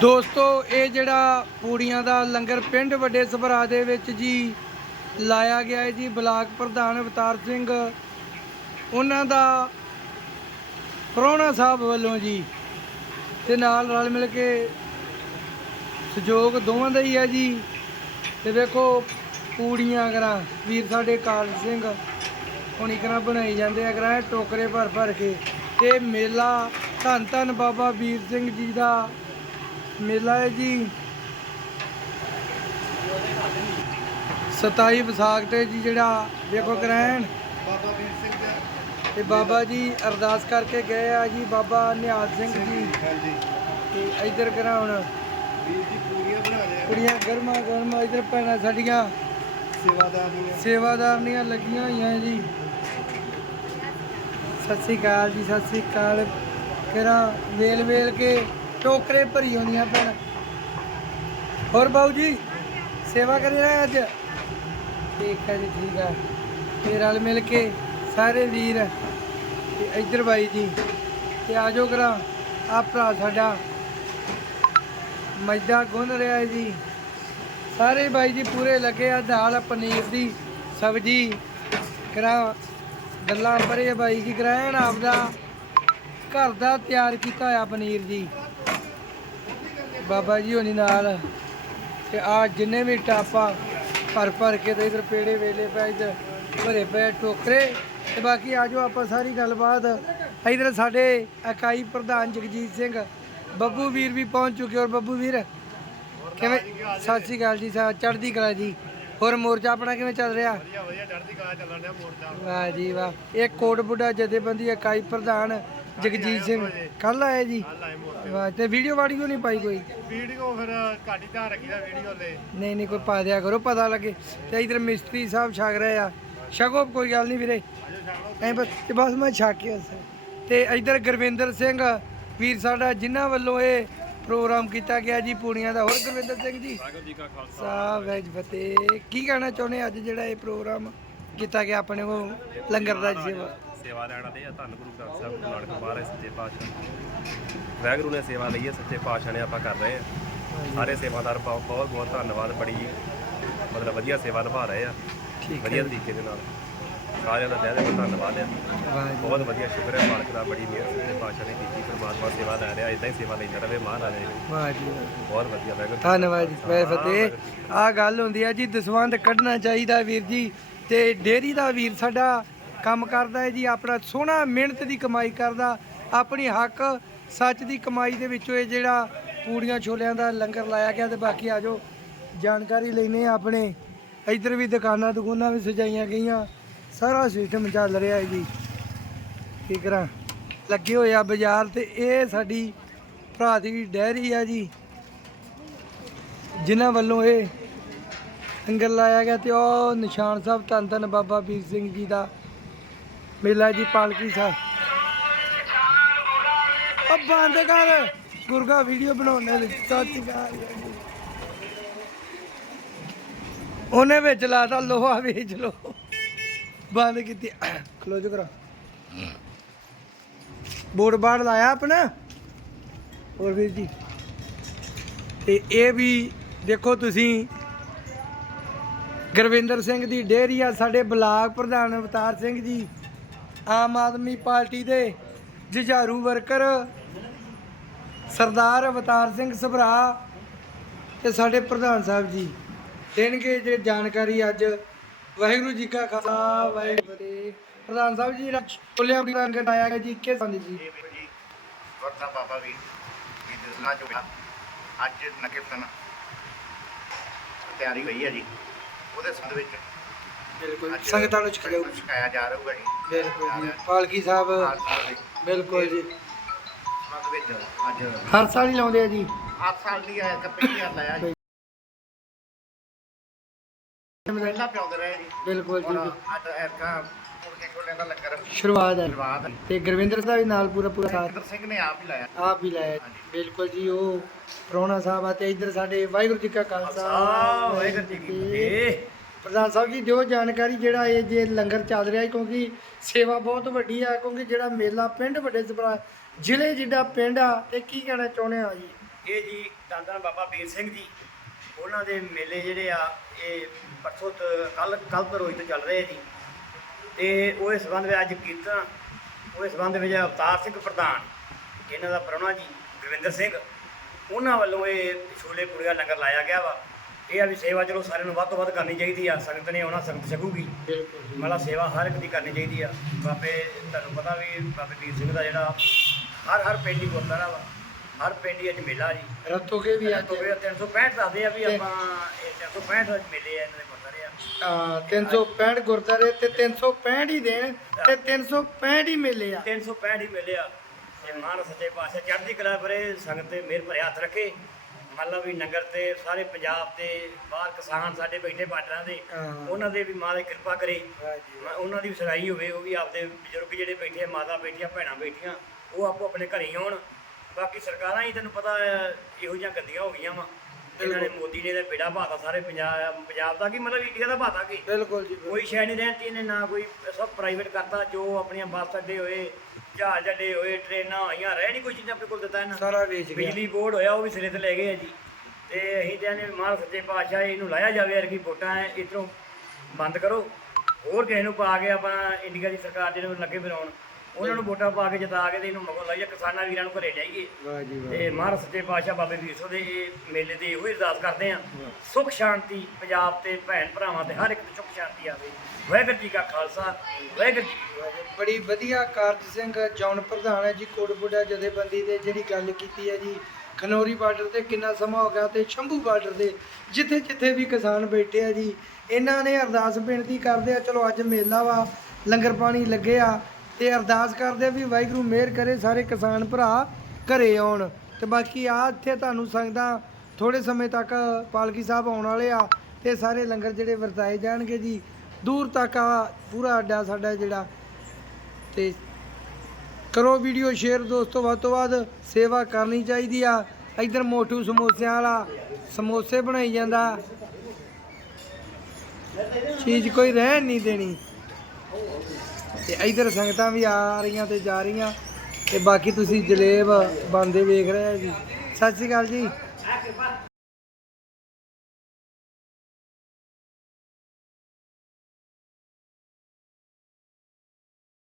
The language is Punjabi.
ਦੋਸਤੋ, ਇਹ ਜਿਹੜਾ ਪੂੜੀਆਂ ਦਾ ਲੰਗਰ ਪਿੰਡ ਵੱਡੇ ਸਭਰਾ ਦੇ ਵਿੱਚ ਜੀ ਲਾਇਆ ਗਿਆ ਹੈ ਜੀ, ਬਲਾਕ ਪ੍ਰਧਾਨ ਅਵਤਾਰ ਸਿੰਘ। ਉਹਨਾਂ ਦਾ ਪ੍ਰਾਹੁਣਾ ਸਾਹਿਬ ਵੱਲੋਂ ਜੀ, ਤੇ ਨਾਲ ਰਲ ਮਿਲ ਕੇ ਸਹਿਯੋਗ ਦੋਵਾਂ ਦਾ ਹੀ ਹੈ ਜੀ। ਤੇ ਵੇਖੋ, ਪੂੜੀਆਂ ਕਰਾਂ ਵੀਰ ਸਾਡੇ ਕਾਲ ਸਿੰਘ ਹੁਣੀ ਕਰਾਂ ਬਣਾਈ ਜਾਂਦੇ ਆ ਕਰਾਂ ਟੋਕਰੇ ਭਰ ਭਰ ਕੇ। ਤੇ ਮੇਲਾ ਧੰਨ ਧੰਨ ਬਾਬਾ ਵੀਰ ਸਿੰਘ ਜੀ ਦਾ ਮੇਲਾ ਹੈ ਜੀ। 27 ਵਿਸਾਖ ਤੇ ਜੀ ਜਿਹੜਾ ਵੇਖੋ ਗ੍ਰਹਿਣ। ਬਾਬਾ ਵੀਰ ਸਿੰਘ ਤੇ ਬਾਬਾ ਜੀ ਅਰਦਾਸ ਕਰਕੇ ਗਏ ਆ ਜੀ ਬਾਬਾ ਨਿਹਾਲ ਸਿੰਘ ਜੀ। ਹਾਂਜੀ ਤੇ ਇੱਧਰ ਕਰਾਂ ਹੁਣ ਵੀਰ ਜੀ ਪੂਰੀਆਂ ਬਣਾ ਰਹੇ ਆ ਕੁੜੀਆਂ ਗਰਮਾ ਗਰਮਾ ਇੱਧਰ ਭੈਣਾਂ ਸਾਡੀਆਂ। ਸੇਵਾਦਾਰ ਦੀਆਂ। ਸੇਵਾਦਾਰਨੀਆਂ ਲੱਗੀਆਂ ਹੋਈਆਂ ਜੀ। ਸਤਿ ਸ੍ਰੀ ਅਕਾਲ ਜੀ ਸਤਿ ਸ੍ਰੀ ਅਕਾਲ। ਕਿਹੜਾ ਵੇਲ ਵੇਲ ਕੇ ਟੋਕਰੇ ਭਰੀ ਹੁੰਦੀਆਂ ਭੈਣ। ਹੋਰ ਬਾਊ ਜੀ, ਸੇਵਾ ਕਰੀ ਰਹੇ ਅੱਜ? ਠੀਕ ਹੈ ਜੀ, ਠੀਕ ਹੈ। ਤੇ ਰਲ ਮਿਲ ਕੇ ਸਾਰੇ ਵੀਰ ਤੇ ਇੱਧਰ ਬਾਈ ਜੀ, ਤੇ ਆਜੋ ਕਰਾਂ। ਆ ਭਰਾ ਸਾਡਾ ਮੈਦਾ ਗੁੰਨ ਰਿਹਾ ਜੀ। ਸਾਰੇ ਬਾਈ ਜੀ ਪੂਰੇ ਲੱਗੇ ਆ, ਦਾਲ, ਪਨੀਰ ਦੀ ਸਬਜੀ ਕਰਾ। ਗੱਲਾਂ ਪਰੇ ਬਾਈ ਜੀ ਕਰਾਇਣ ਆਪਦਾ ਘਰ ਦਾ ਤਿਆਰ ਕੀਤਾ ਹੋਇਆ ਪਨੀਰ ਜੀ। ਬਾਬਾ ਜੀ ਹੋਣੀ ਨਾਲ। ਤੇ ਆ ਜਿੰਨੇ ਵੀ ਟਾਪਾ ਭਰ ਭਰ ਕੇ ਤੇ ਇਧਰ ਪੇੜੇ ਵੇਲੇ ਪਏ ਇਧਰ ਭਰੇ ਪਏ ਟੋਕਰੇ। ਤੇ ਬਾਕੀ ਆਜੋ ਆਪਾਂ ਸਾਰੀ ਗੱਲਬਾਤ। ਇਧਰ ਸਾਡੇ ਇਕਾਈ ਪ੍ਰਧਾਨ ਜਗਜੀਤ ਸਿੰਘ ਬੱਬੂ ਵੀਰ ਵੀ ਪਹੁੰਚ ਚੁੱਕੇ ਔਰ ਬੱਬੂ ਵੀਰ ਕਿਵੇਂ? ਸਤਿ ਸ਼੍ਰੀ ਅਕਾਲ ਜੀ ਸਾ ਚੜ੍ਹਦੀ ਕਲਾ ਜੀ। ਹੋਰ ਮੋਰਚਾ ਆਪਣਾ ਕਿਵੇਂ ਚੱਲ ਰਿਹਾ? ਵਧੀਆ ਵਧੀਆ ਚੜ੍ਹਦੀ ਕਲਾ ਚੱਲਣ ਡਿਆ ਮੋਰਚਾ। ਵਾਹ ਜੀ ਵਾਹ। ਇਹ ਕੋਟ ਬੁੱਢਾ ਜਥੇਬੰਦੀ ਇਕਾਈ ਪ੍ਰਧਾਨ ਜਗਜੀਤ ਸਿੰਘ। ਕੱਲ ਆਏ ਜੀ। ਕੱਲ ਆਏ ਮੋਰਚੇ ਵਾਹ ਤੇ ਵੀਡੀਓ ਵਾਡੀਓ ਨਹੀਂ ਪਾਈ ਕੋਈ? ਵੀਡੀਓ ਫਿਰ ਘੱਟ ਧਿਆਨ ਰੱਖੀਦਾ ਵੀਡੀਓ ਲੈ ਨਹੀਂ ਨਹੀਂ ਕੋਈ ਪਾ ਦਿਆ ਕਰੋ ਪਤਾ ਲੱਗੇ। ਤੇ ਇਧਰ ਮਿਸਤਰੀ ਸਾਹਿਬ ਛਕ ਰਹੇ ਆ। ਛਕੋ ਕੋਈ ਗੱਲ ਨਹੀਂ ਵੀਰੇ। ਐ ਬਸ ਤੇ ਬਸ ਮੈਂ ਛਕ ਕੇ। ਤੇ ਇਧਰ ਗੁਰਵਿੰਦਰ ਸਿੰਘ ਵੀਰ ਸਾਡਾ ਜਿਨ੍ਹਾਂ ਵੱਲੋਂ ਇਹ ਪ੍ਰੋਗਰਾਮ ਕੀਤਾ ਗਿਆ ਜੀ ਪੂੜੀਆਂ ਦਾ। ਹੋਰ ਗੁਰਵਿੰਦਰ ਸਿੰਘ ਜੀ? ਵਾਹਿਗੁਰੂ ਜੀ ਕਾ ਖਾਲਸਾ। ਸਾਹਿਬ ਵੈਜ ਫਤਿਹ। ਕੀ ਕਹਿਣਾ ਚਾਹੁੰਦੇ ਅੱਜ ਜਿਹੜਾ ਇਹ ਪ੍ਰੋਗਰਾਮ ਕੀਤਾ ਗਿਆ ਆਪਣੇ ਉਹ ਲੰਗਰ ਦਾ ਸੇਵਾ? ਸੇਵਾ ਲੈਣ ਆਦੇ ਆ। ਧੰਨ ਗੁਰੂ ਗ੍ਰੰਥ ਸਾਹਿਬ ਗੁਰੂ ਨਾਨਕ ਮਹਾਰਾਜ ਸੱਚੇ ਪਾਤਸ਼ਾਹ। ਵਾਹਿਗੁਰੂ ਨੇ ਸੇਵਾ ਲਈ ਹੈ ਸੱਚੇ ਪਾਤਸ਼ਾਹ ਨੇ ਆਪਾਂ ਕਰ ਰਹੇ ਆ। ਸਾਰੇ ਸੇਵਾਦਾਰ ਬਹੁਤ ਬਹੁਤ ਬਹੁਤ ਧੰਨਵਾਦ ਬੜੀ ਮਤਲਬ ਵਧੀਆ ਸੇਵਾ ਨਿਭਾ ਰਹੇ ਆ। ਵਧੀਆ ਤਰੀਕੇ ਦੇ ਨਾਲ। ਸਾਰਿਆਂ ਦਾ ਤਹਿ ਦਿਲੋਂ ਧੰਨਵਾਦ ਆ। ਬਹੁਤ ਵਧੀਆ ਸ਼ੁਕਰ ਹੈ ਮਾਲਕ ਦਾ ਬੜੀ ਮਿਹਰ ਸੱਚੇ ਪਾਤਸ਼ਾਹ ਨੇ ਕੀਤੀ ਪਰਮਾਤਮਾ ਸੇਵਾ ਲੈ ਰਿਹਾ ਇਦਾਂ ਹੀ ਸੇਵਾ ਲੈਂਦਾ ਰਵੇ ਮਹਾਰਾਜ ਜੀ ਵਾਹ ਜੀ। ਬਹੁਤ ਵਧੀਆ ਵਾਹਿਗੁਰੂ ਧੰਨਵਾਦ ਜੀ। ਵੈ ਫਤਿਹ। ਆ ਗੱਲ ਹੁੰਦੀ ਆ ਜੀ ਦਸਵੰਦ ਕੱਢਣਾ ਚਾਹੀਦਾ ਵੀਰ ਜੀ ਤੇ ਡੇਰੀ ਦਾ ਵੀਰ ਸਾਡਾ ਕੰਮ ਕਰਦਾ ਹੈ ਜੀ, ਆਪਣਾ ਸੋਹਣਾ ਮਿਹਨਤ ਦੀ ਕਮਾਈ ਕਰਦਾ, ਆਪਣੀ ਹੱਕ, ਸੱਚ ਦੀ ਕਮਾਈ ਦੇ ਵਿੱਚੋਂ ਇਹ ਜਿਹੜਾ ਪੂੜੀਆਂ ਛੋਲਿਆਂ ਦਾ ਲੰਗਰ ਲਾਇਆ ਗਿਆ ਤੇ ਬਾਕੀ ਆਜੋ ਜਾਣਕਾਰੀ ਲੈਨੇ ਆ ਆਪਣੇ। ਇੱਧਰ ਵੀ ਦੁਕਾਨਾਂ ਦੁਕਾਨਾਂ ਵੀ ਸਜਾਈਆਂ ਗਈਆਂ, ਸਾਰਾ ਸਿਸਟਮ ਚੱਲ ਰਿਹਾ ਹੈ ਜੀ। ਕੀ ਕਰਾਂ? ਲੱਗੇ ਹੋਏ ਆ ਬਾਜ਼ਾਰ ਤੇ, ਇਹ ਸਾਡੀ ਭਰਾ ਦੀ ਡੈਰੀ ਆ ਜੀ। ਜਿਨ੍ਹਾਂ ਵੱਲੋਂ ਇਹ ਲੰਗਰ ਲਾਇਆ ਗਿਆ ਤੇ ਉਹ ਨਿਸ਼ਾਨ ਸਾਹਿਬ ਧੰਨ ਧੰਨ ਬਾਬਾ ਵੀਰ ਸਿੰਘ ਜੀ ਦਾ ਮੇਲਾ ਜੀ ਪਾਲਕੀ ਸਾਹਿਬ ਉਹ ਬੰਦ ਕਰ। ਗੁਰਗਾ ਵੀਡੀਓ ਬਣਾਉਣੇ ਲਈ। ਸੱਚ ਗੱਲ ਉਹਨੇ ਵਿੱਚ ਲਾਤਾ ਲੋਹਾ ਵੇਚ ਲੋ ਬੰਦ ਕੀਤੀ। ਕਲੋਜ਼ ਕਰਾ। ਬੋਰਡ ਬਾੜ ਲਾਇਆ ਆਪਣਾ। ਹੋਰ ਵੀਰ ਜੀ। ਤੇ ਇਹ ਵੀ ਦੇਖੋ ਤੁਸੀਂ। ਗੁਰਵਿੰਦਰ ਸਿੰਘ ਦੀ ਡੇਅਰੀ ਆ ਸਾਡੇ ਬਲਾਕ ਪ੍ਰਧਾਨ ਅਵਤਾਰ ਸਿੰਘ ਜੀ। ਆਮ ਆਦਮੀ ਪਾਰਟੀ ਦੇ ਜੁਝਾਰੂ ਵਰਕਰ ਸਰਦਾਰ ਅਵਤਾਰ ਸਿੰਘ ਸਭਰਾ ਤੇ ਸਾਡੇ ਪ੍ਰਧਾਨ ਸਾਹਿਬ ਜੀ ਦੇਣਗੇ ਜੇ ਜਾਣਕਾਰੀ ਅੱਜ। ਵਾਹਿਗੁਰੂ ਜੀ ਕਾ ਖਾਲਸਾ, ਵਾਹਿਗੁਰੂ ਜੀ ਕੀ ਫਤਿਹ। ਪ੍ਰਧਾਨ ਸਾਹਿਬ ਜੀ ਪੁੱਲਿਆ ਵੀ ਰੰਗ ਆਇਆ ਗਿਆ ਜੀ ਕਿਸ ਸੰਦ ਜੀ। ਇਹ ਵੇਖੋ ਜੀ, ਵਰਤਾ ਬਾਬਾ ਵੀ ਇਹ ਦਿਸਣਾ ਚੁਗਾ ਅੱਜ ਨਕਿਰਤਨ ਤਿਆਰੀ ਹੋਈ ਹੈ ਜੀ। ਉਹਦੇ ਸੰਦ ਵਿੱਚ ਬਿਲਕੁਲ ਅੱਜ ਸੰਗਤਾਂ ਨੂੰ ਛਕਾਇਆ ਜਾ ਰਿਹਾ ਜੀ। ਬਿਲਕੁਲ ਜੀ ਪਾਲਕੀ ਸਾਹਿਬ ਬਿਲਕੁਲ ਜੀ। ਸੰਦ ਵਿੱਚ ਅੱਜ। ਹਰ ਸਾਲ ਹੀ ਲਾਉਂਦੇ ਆ ਜੀ। 8 ਸਾਲ ਦੀ ਹੈ ਕਿ ਪਹਿਲੀ ਵਾਰ ਲਾਇਆ ਜੀ। ਪਹਿਲਾਂ ਪਿਆਉਂਦੇ ਰਹੇ ਜੀ। ਬਿਲਕੁਲ ਜੀ ਅੱਜ ਐਰਕਾ ਮੁਰਗੇ ਕੋਲੇ ਦਾ ਲੰਗਰ ਸ਼ੁਰੂਆਤ ਹੈ ਸ਼ੁਰੂਆਤ ਤੇ ਗੁਰਵਿੰਦਰ ਦਾ ਵੀ ਨਾਲ ਪੂਰਾ ਪੂਰਾ ਸਾਥ। ਇੰਦਰ ਸਿੰਘ ਨੇ ਆਪ ਹੀ ਲਾਇਆ। ਆਪ ਵੀ ਲਾਇਆ ਜੀ। ਬਿਲਕੁਲ ਜੀ ਉਹ ਪ੍ਰਾਹੁਣਾ ਸਾਹਿਬ ਆ ਤੇ ਇੱਧਰ ਸਾਡੇ ਵਾਹਿਗੁਰੂ ਜੀ ਕਾ ਖਾਲਸਾ। ਵਾਹਿਗੁਰੂ ਜੀ ਕੀ ਫਤਿਹ। ਪ੍ਰਧਾਨ ਸਾਹਿਬ ਜੀ ਦਿਓ ਜਾਣਕਾਰੀ ਜਿਹੜਾ ਇਹ ਜੇ ਲੰਗਰ ਚੱਲ ਰਿਹਾ ਹੈ, ਕਿਉਂਕਿ ਸੇਵਾ ਬਹੁਤ ਵੱਡੀ ਆ, ਕਿਉਂਕਿ ਜਿਹੜਾ ਮੇਲਾ ਪਿੰਡ ਵੱਡੇ ਸਭਰਾ, ਜ਼ਿਲ੍ਹੇ ਜਿੱਡਾ ਪਿੰਡ ਆ, ਤੇ ਕੀ ਕਹਿਣਾ ਚਾਹੁੰਦੇ ਆ ਜੀ? ਇਹ ਜੀ ਧੰਨ ਬਾਬਾ ਵੀਰ ਸਿੰਘ ਜੀ, ਉਹਨਾਂ ਦੇ ਮੇਲੇ ਜਿਹੜੇ ਆ, ਇਹ ਪਰਸੋਂ ਕੱਲ ਕੱਲ ਤੋਂ ਰੋਜ਼ ਤੋਂ ਚੱਲ ਰਹੇ ਆ ਜੀ। ਤੇ ਇਸ ਸੰਬੰਧ ਵਿੱਚ ਅੱਜ ਕੀਰਤਨ ਉਹਦੇ ਸੰਬੰਧ ਵਿੱਚ ਅਵਤਾਰ ਸਿੰਘ ਪ੍ਰਧਾਨ, ਇਹਨਾਂ ਦਾ ਪ੍ਰਾਹੁਣਾ ਜੀ, ਗੁਰਵਿੰਦਰ ਸਿੰਘ, ਉਹਨਾਂ ਵੱਲੋਂ ਇਹ ਛੋਲੇ ਪੂੜੀਆਂ ਲੰਗਰ ਲਾਇਆ ਗਿਆ ਵਾ। ਇਹ ਆ ਵੀ ਸੇਵਾ ਚਲੋ ਸਾਰਿਆਂ ਨੂੰ ਵੱਧ ਤੋਂ ਵੱਧ ਕਰਨੀ ਚਾਹੀਦੀ ਆ ਸੰਗਤ ਨੇ ਆਉਣਾ ਸੰਗਤ ਛਕੂਗੀ। ਮਤਲਬ ਸੇਵਾ ਹਰ ਇੱਕ ਦੀ ਕਰਨੀ ਚਾਹੀਦੀ ਆ। ਬਾਬੇ ਤੁਹਾਨੂੰ ਪਤਾ ਵੀ ਬਾਬੇ ਵੀਰ ਸਿੰਘ ਦਾ ਜਿਹੜਾ ਹਰ ਹਰ ਪਿੰਡ ਹੀ ਗੁਰਦੁਆਰਾ ਵਾ। ਹਰ ਪਿੰਡ ਹੀ ਅੱਜ ਮੇਲਾ ਜੀ। ਰੱਤੋ ਕੇ ਵੀ ਅੱਜ। ਤੋਂ 365 ਦੱਸਦੇ ਆ ਵੀ ਆਪਾਂ ਇਹ 365 ਅੱਜ ਮੇਲੇ ਆ ਇਹਨਾਂ ਦੇ ਗੁਰਦੁਆਰੇ ਆ। ਅਹ, 365 ਗੁਰਦਾਰੇ ਤੇ 365 ਹੀ ਦੇਣ ਤੇ 365 ਹੀ ਮੇਲੇ ਆ। 365 ਹੀ ਮਿਲਿਆ ਤੇ ਮਹਾਰਾਜ ਸੱਚੇ ਪਾਤਸ਼ਾਹ ਚੜ੍ਹਦੀ ਕਲਾ ਪਰੇ ਸੰਗਤ ਤੇ ਮਿਹਰ ਭਰੇ ਹੱਥ ਰੱਖੇ। ਮੰਨ ਲਓ ਵੀ ਨਗਰ ਤੇ ਸਾਰੇ ਪੰਜਾਬ ਤੇ ਬਾਹਰ ਕਿਸਾਨ ਸਾਡੇ ਬੈਠੇ ਬਾਰਡਰਾਂ ਦੇ ਹਾਂ। ਉਹਨਾਂ ਦੇ ਵੀ ਮਹਾਰਾਜ ਕਿਰਪਾ ਕਰੇ। ਮ- ਉਹਨਾਂ ਦੀ ਸਰਾਈ ਹੋਵੇ ਉਹ ਵੀ ਆਪਦੇ ਬਜ਼ੁਰਗ ਜਿਹੜੇ ਬੈਠੇ ਆ, ਮਾਤਾ ਬੈਠੀਆਂ ਭੈਣਾਂ ਬੈਠੀਆਂ ਉਹ ਆਪੋ ਆਪਣੇ ਘਰੇ ਹੀ ਆਉਣ ਬਾਕੀ ਸਰਕਾਰਾਂ ਹੀ ਤੈਨੂੰ ਪਤਾ ਹੈ, ਇਹੋ ਜਿਹੀਆਂ ਗੰਦੀਆਂ ਹੋ ਗਈਆਂ ਵਾ। ਇਹਨਾਂ ਨੇ ਮੋਦੀ ਨੇ ਤਾਂ ਬੇੜਾ ਬਾਤਾ ਸਾਰੇ ਪੰਜਾਬ ਪੰਜਾਬ ਦਾ ਕੀ ਮਤਲਬ ਇੰਡੀਆ ਦਾ ਬਾਤਾ ਕੀ? ਬਿਲਕੁਲ ਜੀ ਬਿਲਕੁਲ। ਕੋਈ ਸ਼ੈ ਨਹੀਂ ਰਹਿਤੀ ਇਹਨੇ ਨਾ ਕੋਈ ਸਭ ਪ੍ਰਾਈਵੇਟ ਕਰਤਾ ਜੋ ਆਪਣੀਆਂ ਬੱਸ ਅੱਡੇ ਹੋਏ ਜਹਾਜ਼ ਅੱਡੇ ਹੋਏ ਟ੍ਰੇਨਾਂ ਹੋਈਆਂ ਰਹਿ ਨਹੀਂ ਕੋਈ ਚੀਜ਼ ਆਪਣੇ ਕੋਲ ਦਿੱਤਾ ਇਹਨਾਂ। ਸਾਰਾ ਵੇਚ ਗਿਆ। ਬਿਜਲੀ ਬੋਰਡ ਹੋਇਆ ਉਹ ਵੀ ਸਿਰੇ ਤੇ ਲੈ ਗਏ ਆ ਜੀ। ਤੇ ਅਸੀਂ ਤੇ ਨੇ ਮਾਲ ਸੱਚੇ ਪਾਤਸ਼ਾਹ ਇਹਨੂੰ ਲਾਇਆ ਜਾਵੇ ਅਰਕੀ ਵੋਟਾਂ ਹੈ ਇਧਰੋਂ ਬੰਦ ਕਰੋ। ਹੋਰ ਕਿਸੇ ਨੂੰ ਪਾ ਕੇ ਆਪਾਂ ਇੰਡੀਆ ਦੀ ਸਰਕਾਰ ਜਿਹੜੇ ਨੂੰ ਲੱਗੇ ਫਿਰਾਉਣ ਉਹਨਾਂ ਨੂੰ ਵੋਟਾਂ ਪਾ ਕੇ ਜਿਤਾ ਕੇ ਤੇ ਇਹਨੂੰ ਮਗਰ ਲਾਈਏ ਕਿਸਾਨਾਂ ਵੀਰਾਂ ਨੂੰ ਘਰੇ ਜਾਈਏ ਵਾਹ ਜੀ ਵਾਹ। ਤੇ ਮਹਾਰਾਜ ਸੱਚੇ ਪਾਤਸ਼ਾਹ ਬਾਬੇ ਵੀਰ ਸੋ ਦੇ ਇਹ ਮੇਲੇ ਤੇ ਇਹੋ ਹੀ ਅਰਦਾਸ ਕਰਦੇ ਆ ਸੁਖ ਸ਼ਾਂਤੀ ਪੰਜਾਬ ਤੇ ਭੈਣ ਭਰਾਵਾਂ ਤੇ ਹਰ ਇੱਕ ਤੇ ਸੁਖ ਸ਼ਾਂਤੀ ਆਵੇ। ਵਾਹਿਗੁਰੂ ਜੀ ਕਾ ਖਾਲਸਾ ਵਾਹਿਗੁਰੂ ਜੀ ਕੀ ਫਤਿਹ। ਬੜੀ ਵਧੀਆ ਕਾਰਜ ਸਿੰਘ ਜੌਨ ਪ੍ਰਧਾਨ ਹੈ ਜੀ ਕੋਟਬੁੱਢਾ ਜਥੇਬੰਦੀ ਦੇ ਜਿਹੜੀ ਗੱਲ ਕੀਤੀ ਹੈ ਜੀ। ਖਨੌਰੀ ਬਾਰਡਰ ਤੇ ਕਿੰਨਾ ਸਮਾਂ ਹੋ ਗਿਆ ਤੇ ਸ਼ੰਭੂ ਬਾਰਡਰ ਦੇ ਜਿੱਥੇ ਜਿੱਥੇ ਵੀ ਕਿਸਾਨ ਬੈਠੇ ਆ ਜੀ ਇਹਨਾਂ ਨੇ ਅਰਦਾਸ ਬੇਨਤੀ ਕਰਦੇ ਆ ਚਲੋ ਅੱਜ ਮੇਲਾ ਵਾ ਲੰਗਰ ਪਾਣੀ ਲੱਗੇ ਆ। ਤੇ ਅਰਦਾਸ ਕਰਦੇ ਆ ਵੀ ਵਾਹਿਗੁਰੂ ਮਿਹਰ ਕਰੇ ਸਾਰੇ ਕਿਸਾਨ ਭਰਾ ਘਰੇ ਆਉਣ। ਤੇ ਬਾਕੀ ਆ ਇੱਥੇ ਤੁਹਾਨੂੰ ਸੰਗਤਾਂ ਥੋੜੇ ਸਮੇਂ ਤੱਕ ਪਾਲਕੀ ਸਾਹਿਬ ਆਉਣ ਵਾਲੇ ਆ ਤੇ ਸਾਰੇ ਲੰਗਰ ਜਿਹੜੇ ਵਰਤਾਏ ਜਾਣਗੇ ਜੀ। ਦੂਰ ਤੱਕ ਆ ਪੂਰਾ ਅੱਡਾ ਸਾਡਾ ਜਿਹੜਾ। ਤੇ ਕਰੋ ਵੀਡੀਓ ਸ਼ੇਅਰ ਦੋਸਤੋ, ਵੱਧ ਤੋਂ ਵੱਧ ਸੇਵਾ ਕਰਨੀ ਚਾਹੀਦੀ ਆ। ਇਧਰ ਮੋਟੂ ਸਮੋਸਿਆਂ ਵਾਲਾ ਸਮੋਸੇ ਬਣਾਈ ਜਾਂਦਾ। ਚੀਜ਼ ਕੋਈ ਰਹਿਣ ਨਹੀਂ ਦੇਣੀ। ਤੇ ਇਧਰ ਸੰਗਤਾਂ ਵੀ ਆ ਰਹੀਆਂ ਤੇ ਜਾ ਰਹੀਆਂ ਤੇ ਬਾਕੀ ਤੁਸੀਂ ਜਲੇਬ ਬੰਦੇ ਵੇਖ ਰਹੇ ਆ ਜੀ। ਸਤਿ ਸ਼੍ਰੀ ਅਕਾਲ ਜੀ।